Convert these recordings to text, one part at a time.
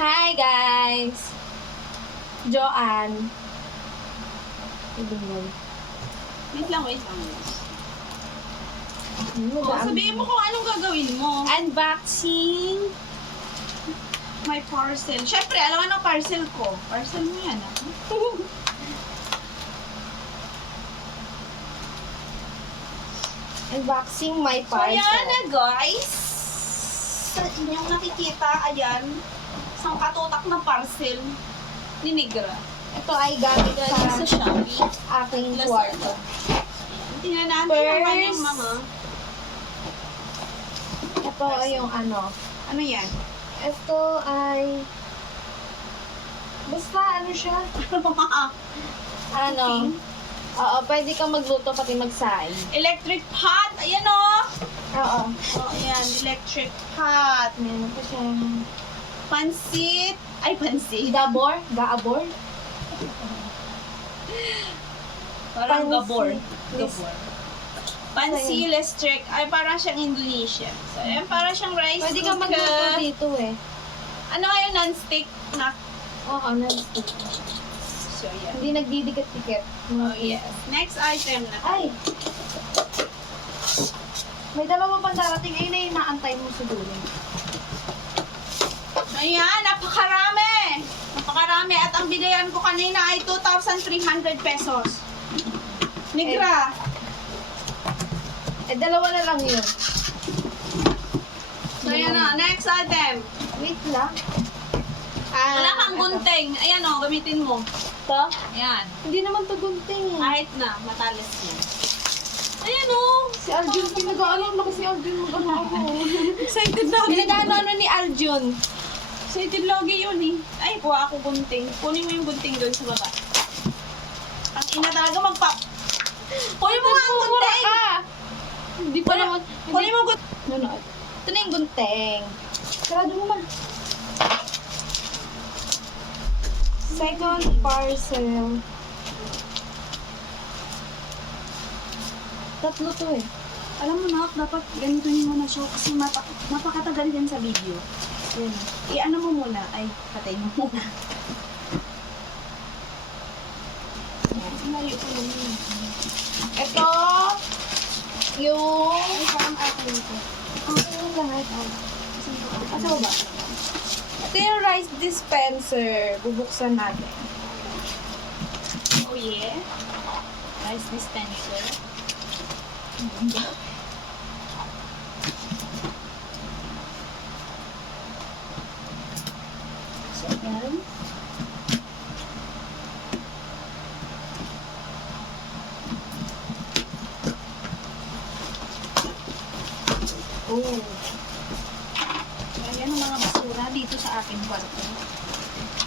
Hi guys! Joanne. Wait lang, wait lang. Oh, Sabihin mo kung anong gagawin mo. Unboxing. My parcel. Siyempre, alam mo na parcel ko. Parcel mo yan, ah. Unboxing my So, parcel. ayan na, guys. Sa inyong nakikita, ayan, isang katutak na parcel ni Negra. Ito ay gamit Galing sa sa Shopee. aking Plus, kwarto. Tingnan natin First, naman yung mga... Ito ay yung ano. Ano yan? Ito ay... Basta ano siya? Ano? Oo, pwede kang magluto pati magsaing. Electric pot. Ayan, o. Oo. Oh, ayan. Electric pot. Meron pa siyang... Pansit. Ay, pansit. Gabor? Gaabor? Parang Pansit. gabor. Gabor. Pansi electric. Ay, parang siyang Indonesian. So, ayan, parang siyang rice Pwede kang cooker. magluto dito eh. Ano nga yung non-stick na? Oo, non-stick. So, ayan. Hindi nagdidikit-dikit. Oh, yes. Next item na. Ay! May dalawa pang darating. Ayun na yung naantay mo siguro. Ayan, napakarami! Napakarami. At ang bigayan ko kanina ay 2,300 pesos. Negra. Dalawa na lang yun. So, ayan na. Next item. Wait lang. Wala kang gunting. Ayan o, gamitin mo. Ito? Ayan. Hindi naman to gunting. Kahit na, matalas yan. Ayan o. Si Aljun, pinag-aalam na kasi Aljun mag-ano ako. Excited na. Pinag-ano ni Aljun. Excited lagi yun eh. Ay, kuha ako gunting. Kunin mo yung gunting doon sa baba. Ang ina talaga magpap. Kunin mo nga ang gunting. Hindi pa naman. Kunin mo gunting. Nanood. Ito na yung gunting. Sarado mo man. Second parcel. Tatlo to eh. Alam mo na, dapat ganituhin mo na siya kasi napakatagal yan sa video. Yan. I-ano mo muna. Ay, patay mo muna. Layo ko lang yun. Ito, yung... Ay, parang akin ito. Okay yung lahat. Asa ba ba? Ito yung rice dispenser. Bubuksan natin. Oh yeah. Rice dispenser. So, yan. Oh. Ayan ang mga basura dito sa aking kwarto.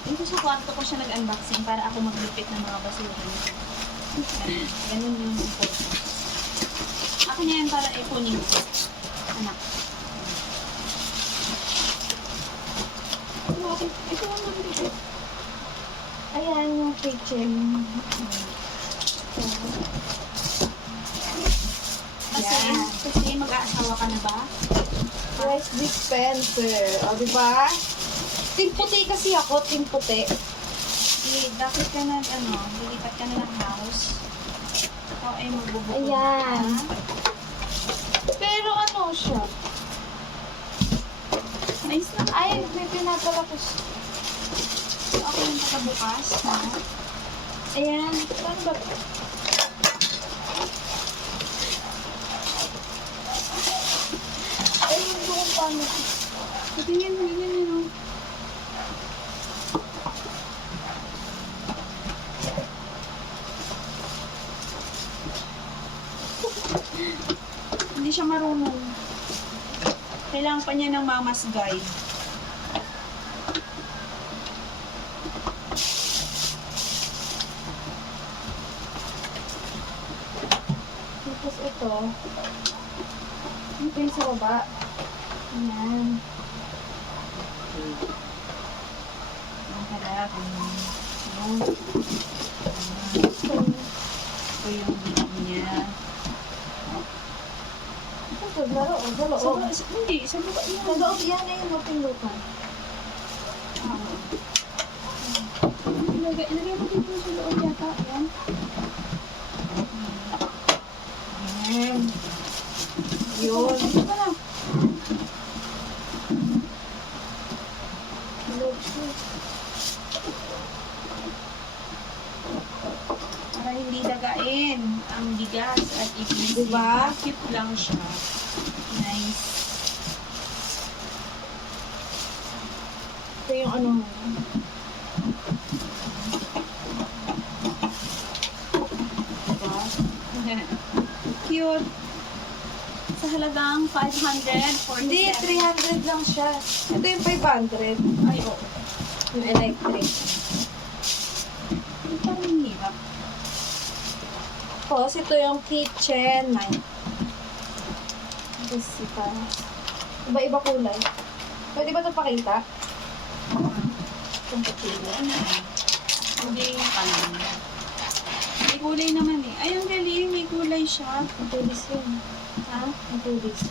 Dito sa kwarto ko siya nag-unboxing para ako maglupit ng mga basura nito. Ganun yung purpose. Akin na yan para ipunin ko. Anak. Ito lang naman dito. Ayan yung kitchen. Kasi mag-aasawa ka na ba? Rice dispenser. O, diba? Team puti kasi ako. Team puti. Dapat ka na, lilipat ka na ng house. Ikaw ay magbubukod. Ayan. na. Pero ano siya? Nice na. Ay, may pinatalapos. So, ako yung pagkabukas. Ha? Ayan. Saan ba ito? Ay, hindi ko paano. Tingnan mo, tingnan mo. Hindi siya marunong. Kailangan pa niya ng mama's guide. Tapos ito. Ito yung sa baba. Ayan. Ang harap. Yung Ito. ito yung bilog niya. Ito sa laro. Sa loob. Hindi, sa baba yan. Sa loob yan na yung pindutan. Ah, Ilagay mo dito sa loob yata. Ayan. Ayan. Yun. Ito ka na. Para hindi dagain ang bigas at ipisin. Diba? Cute lang siya. Nice. Ito yung ano mo. Diba? Cute. Sa halagang 547. Hindi, 300 lang siya. Ito yung 500. Ay, oo. Yung electric. Ito parang hirap. Tapos, ito yung kitchen knife. Kasi pa. Iba-iba kulay. Pwede ba ito pakita? Itong patilo. Ano? Hindi kalan. May kulay naman eh. Ay, ang galing. May kulay siya. Ang tulis yun. Ha? Ang tulis.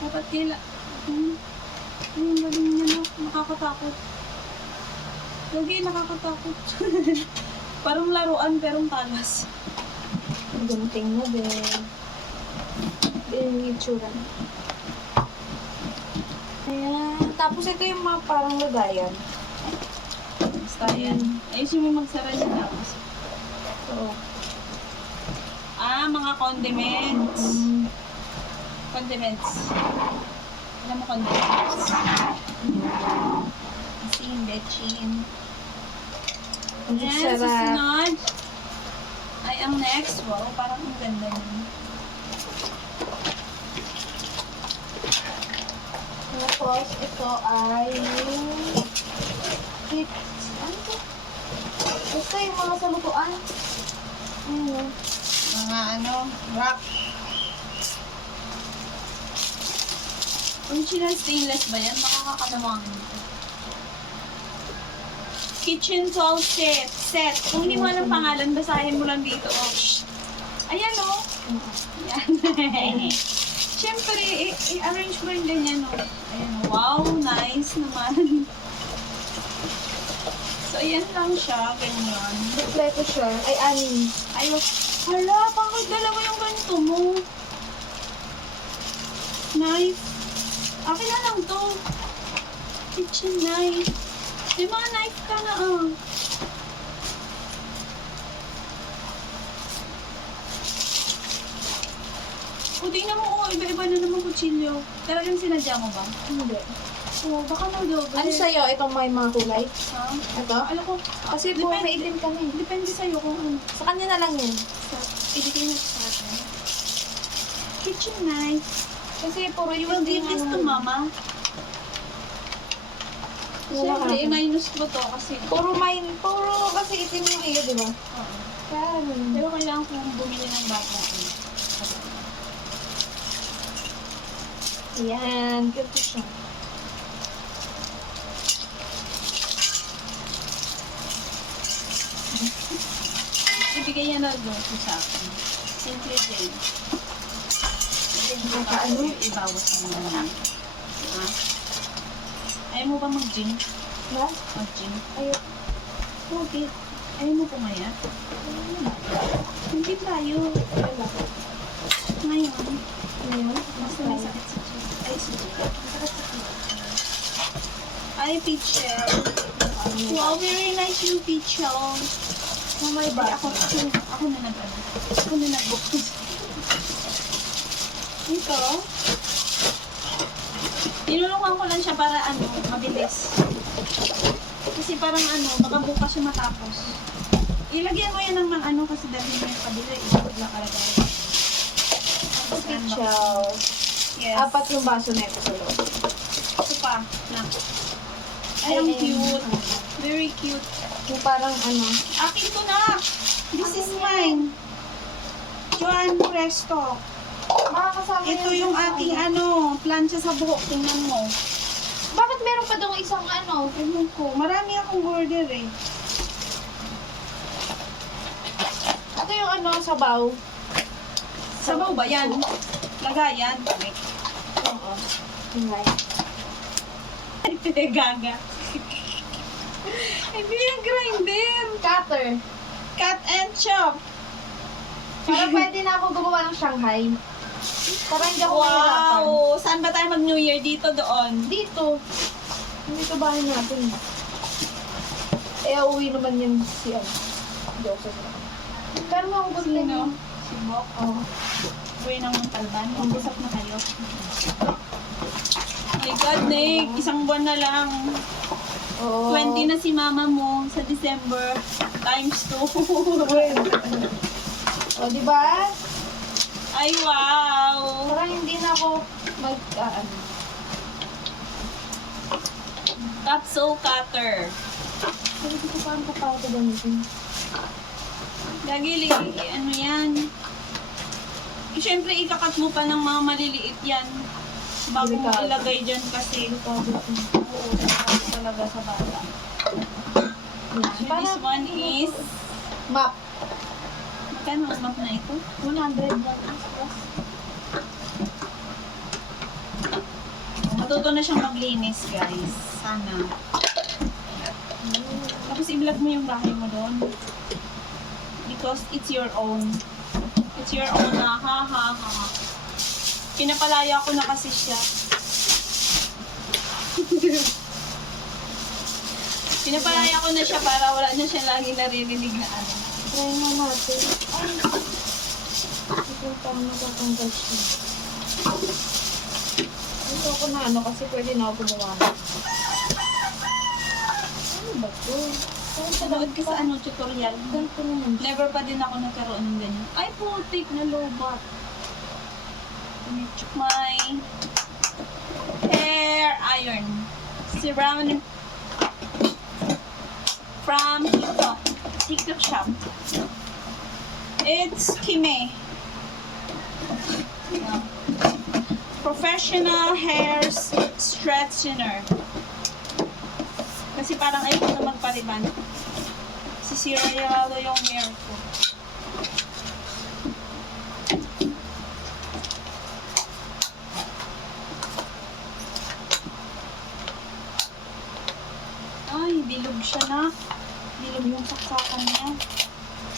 Dapat kila... Ay, ang galing niya na. Nakakatakot. Lagi, nakakatakot. Parang laruan pero talas. Ang gunting na din. Din yung itsura. Ayan. Tapos ito yung mga parang lagayan. Basta yan. Ayusin mo magsara niya tapos. Oo. Ah, mga condiments. Mm. Condiments. Alam mo condiments? Asin, bechin. Ang Ayan, sarap. susunod. Ay, ang next. Wow, parang ang ganda niya. Tapos, ito ay yung ano to? Basta yung mga salutuan. Ayun. Mga ano, wrap. Original stainless ba yan? Makakakalamangan ito. Kitchen tool set. Kung hindi mo alam pangalan, basahin mo lang dito. Oh, shh. Ayan o. Ayan. Siyempre, i-arrange mo yung ganyan o. Ayan o. Wow, nice naman. So, ayan lang siya. Ganyan. Kompleto siya. Ay, anin. Ayun. Hala, bakit dalawa yung ganito mo? Knife. Akin na lang to. Kitchen knife. May mga knife ka na ah. O, tingnan mo, oh, iba-iba na naman kutsilyo. Talagang sinadya mo ba? Hindi. Oo, baka mag-double. Ano sa'yo? Itong may mga kulay? Ha? Ito? Alam ko, Kasi po, may itim ka na eh. depende sa'yo kung ano. Sa kanya na lang yun. Ibigay mo sa akin. Kitchen knife. Kasi puro You yung will give this to mama. Wala ka. Siyempre, minus mo to kasi. Puro kasi itim yung iyo, di ba? Oo. Kaya ano. Pero kailangan kong bumili ng bagong ano. Yan. Cute siya. Ibigay yan na doon sa akin. Simple day. Nakakaano? Ibawas mo naman. Diba? Ayaw mo ba mag-gym? Ba? Mag-gym? Ayun. Okay. Ayaw mo pumayat? Hindi tayo. Wala. Ngayon. Ngayon? Basta may sakit sa chest. Ay, sige. Masakit sa chest. Ay, peach shell. Wow, very nice yung peach shell. May Ay, ba? ako na nag-ano. Ako na nag-book. Ito. Tinulungan ko lang siya para ano, mabilis. Kasi parang ano, baka bukas siya matapos. Ilagyan mo yan ng ano kasi dahil mo yung kabila, wala kalagay. Pichaw. Yes. 4 yung baso na ito sa loob. Ito pa. Na. Ay, ang cute. Very cute. Yung parang ano. Akin to na. This is mine. Joan Presto. Makakasama Ito yung aking ano, plancha sa buhok. Tingnan mo. Bakit meron pa doon isang ano? Ewan ko. Marami akong order eh. Ito yung ano, sabaw. Sabaw ba yan? Lagayan. Oo. Okay. Gaga. Hindi yung grinder. Cutter. Cut and chop. Para pwede na ako gumawa ng Shanghai. Para hindi ako mahirapan. Wow! Saan ba tayo mag-New Year? Dito, doon? Dito. Dito bahay natin. Eh, uwi naman yan si ano. Hindi ako sasama. Pero mga good lang Sino? yun. Si Bok. Oo. Uwi ng Montalban. Mag-usap na kayo. My God, Nick. Isang buwan na lang. Oo. 20 na si mama mo sa December. Times 2. O, di ba? Ay, wow! Parang hindi na ako mag, ano. Capsule cutter. Sabi ko paano ko pa ito gamitin. Gagili, ano yan? Siyempre, ikakat mo pa ng mga maliliit yan. Bago mo Delikado. ilagay dyan kasi. Oo, delikado talaga sa bata. So, this one is, Map. magkano ang map na ito? 100 plus. Matuto na siyang maglinis, guys. Sana. Tapos i-vlog mo yung bahay mo doon. Because it's your own. It's your own na. Ha, ha, ha. Pinapalaya ko na kasi siya. Pinapalaya ko na siya para wala na siya lagi naririnig na ano. Try nga natin. Ay. Ito parang natatanggal siya. Ito ako na ano kasi pwede na ako gumawa na. Ano ba ito? Nanood ka sa ano, tutorial. Ganito naman siya. Never pa din ako nagkaroon ng ganyan. Ay, putik na lobat. Let me check my hair iron. Ceramic from TikTok. TikTok shop. It's Kime. Professional hair straightener. Kasi parang ayaw ko na magpariban. Sisira-yalo yung hair ko. Ay, bilog siya na. Bilog yung saksakan niya.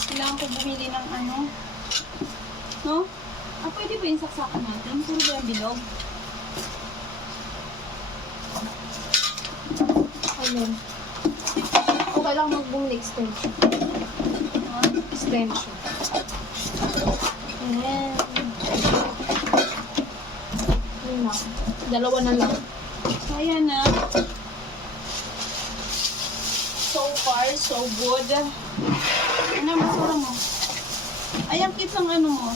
Kailangan ko bumili ng ano. No? Ah, pwede ba yung saksakan natin? Puro ba yung bilog? Ayun. Okay lang mag-bumili extension. No? Extension. Ayan. Ayun na. Dalawa na lang. So, ayan na. So far, so good. Ano, masura mo? Ay, ang cute ng ano mo.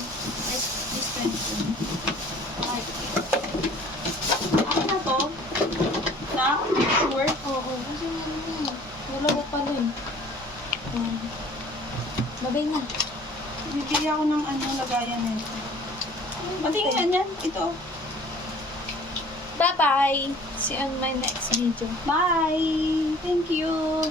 Extension. Ay, ako na to. Na? Sure? Oo. Kasi ano, dalawa pa rin. Bagay na. Bibili ako ng ano, lagayan nito. Patingin yan. Ito. Bye-bye! See you on my next video. Bye! Thank you!